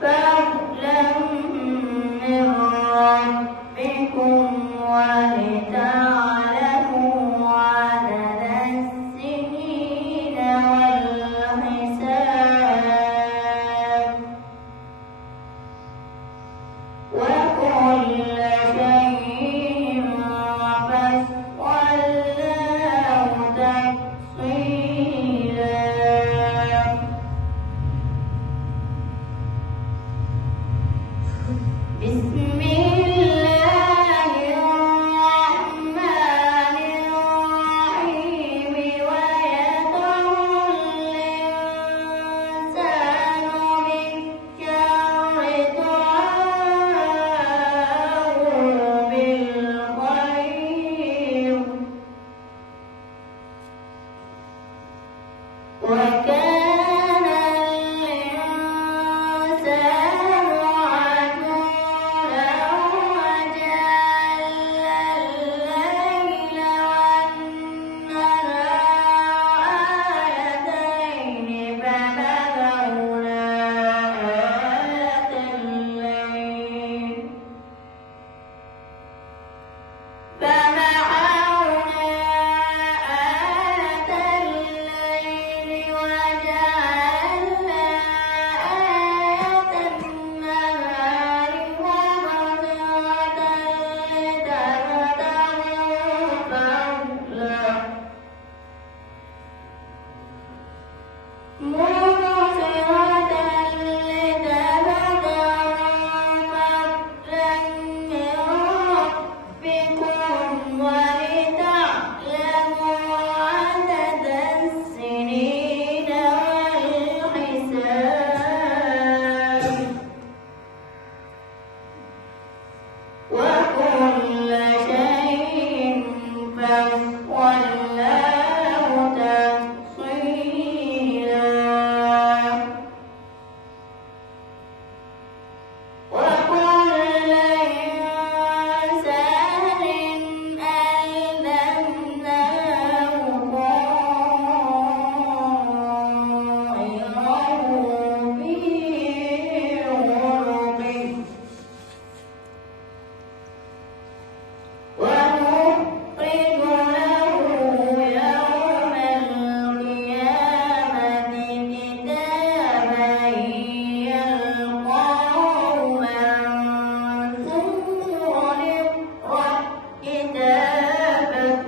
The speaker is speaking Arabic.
فضلا من ربكم ولتعلموا عدد السنين والحساب وكل شيء فصلناه تفصيلا بسم الله الرحمن الرحيم ويدعو الإنسان بالشر دعاءه بالخير وكان الإنسان عجولا وجعلنا الليل والنهار آيتين فمحونا آية الليل وجعلنا آية النهار مبصرة لتبتغوا فضلا من ربكم ولتعلموا عدد السنين والحساب وكل شيء فصلناه تفصيلا وكل إنسان ألزمناه طائره في عنقه ونخرج له يوم القيامة كتابا يلقاه منشورا اقرأ كتابك